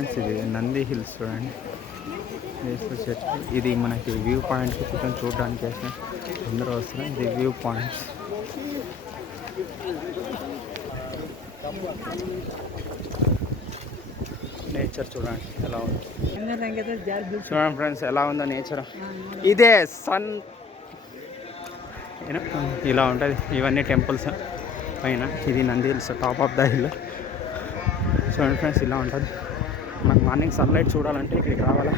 Friends ఇది Nandi hills చూడండి. ఇది మనకి వ్యూ పాయింట్కి కొంచెం చూడడానికి అందరూ వస్తున్నారు. ఇది వ్యూ పాయింట్స్. నేచర్ చూడండి ఎలా ఉంది. చూడండి ఫ్రెండ్స్ ఎలా ఉందో నేచర్. ఇదే సన్ ఇలా ఉంటుంది. ఇవన్నీ టెంపుల్స్ పైన. ఇది Nandi hills, top of the hill. చూడండి ఫ్రెండ్స్ ఇలా ఉంటుంది. మనకు మార్నింగ్ సన్లైట్ చూడాలంటే ఇక్కడికి రావాలా.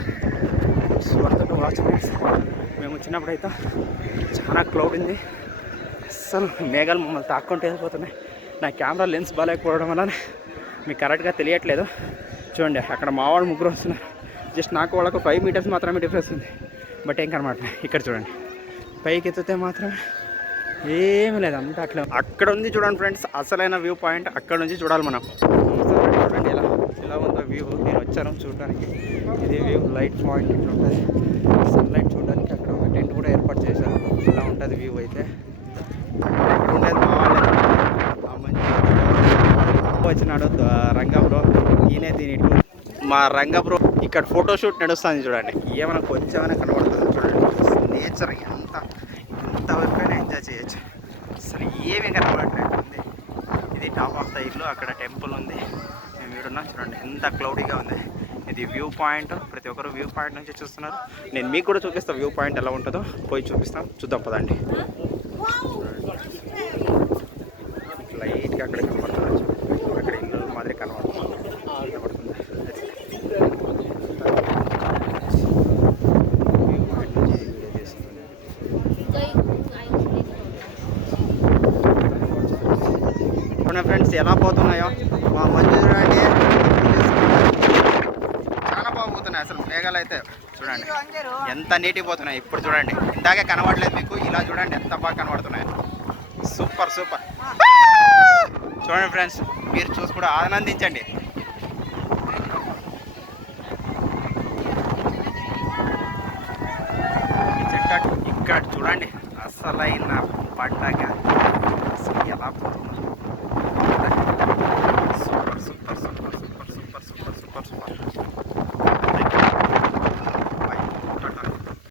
Worth watch friends. మేము వచ్చినప్పుడు అయితే చాలా క్లౌడ్ ఉంది. అస్సలు మేఘాలు మమ్మల్ని తాక్కుంటూ వెళ్ళిపోతున్నాయి. నా కెమెరా లెన్స్ బాగాలేకపోవడం వల్ల మీకు కరెక్ట్గా తెలియట్లేదు. చూడండి అక్కడ మా వాళ్ళు ముగ్గురు వస్తున్నారు. జస్ట్ నాకు వాళ్ళకు 5 మీటర్స్ మాత్రమే డిఫరెన్స్ ఉంది. బట్ ఏం కనమాట. ఇక్కడ చూడండి పైకి ఎత్తితే మాత్రం ఏమీ లేదు, అంతా అట్లా. అక్కడ ఉంది చూడండి ఫ్రెండ్స్ అసలైన వ్యూ పాయింట్. అక్కడ నుంచి చూడాలి మనం. చూడండి ఎలా ఉందో వ్యూ. నేను వచ్చాను చూడడానికి. ఇది వ్యూ లైట్ పాయింట్ ఇట్లా ఉంటుంది. సన్లైట్ చూడడానికి అక్కడ ఒక టెంట్ కూడా ఏర్పాటు చేశారు. ఇలా ఉంటుంది వ్యూ. అయితే ఉండేది మా వాళ్ళే. వచ్చినాడు రంగబ్రో. ఈయనే దీని మా రంగబ్రో. ఇక్కడ ఫోటోషూట్ నడుస్తుంది చూడండి. ఏమైనా కొంచెమైనా కనబడుతుంది చూడండి. నేచర్ ఎంతవరకైనా ఎంజాయ్ చేయొచ్చు. అసలు ఏమీ కనబడట్లేదు. ఇది టాప్ ఆఫ్ ద ఇల్లు. అక్కడ టెంపుల్ ఉంది. మేము వీడున్నాం చూడండి. ఎంత క్లౌడీగా ఉంది. ఇది వ్యూ పాయింట్. ప్రతి ఒక్కరు వ్యూ పాయింట్ నుంచి చూస్తున్నారు. నేను మీకు కూడా చూపిస్తాను వ్యూ పాయింట్ ఎలా ఉంటుందో. పోయి చూపిస్తాం, చూద్దాం పదండి. లైట్గా అక్కడ కనబడుతుంది. అక్కడ ఇల్లు మాదిరి కనబడుతుంది. ఫ్రెండ్స్ ఎలా పోతున్నాయో మా మంజు చూడండి. చాలా బాగుపోతున్నాయి అసలు మేఘాలు అయితే. చూడండి ఎంత నీట్గా పోతున్నాయి. ఇప్పుడు చూడండి ఇందాకే కనబడలేదు మీకు. ఇలా చూడండి ఎంత బాగా కనబడుతున్నాయి. Super super. చూడండి ఫ్రెండ్స్ మీరు చూసి కూడా ఆనందించండి. ఇక్కడ చూడండి అసలైన పండగ.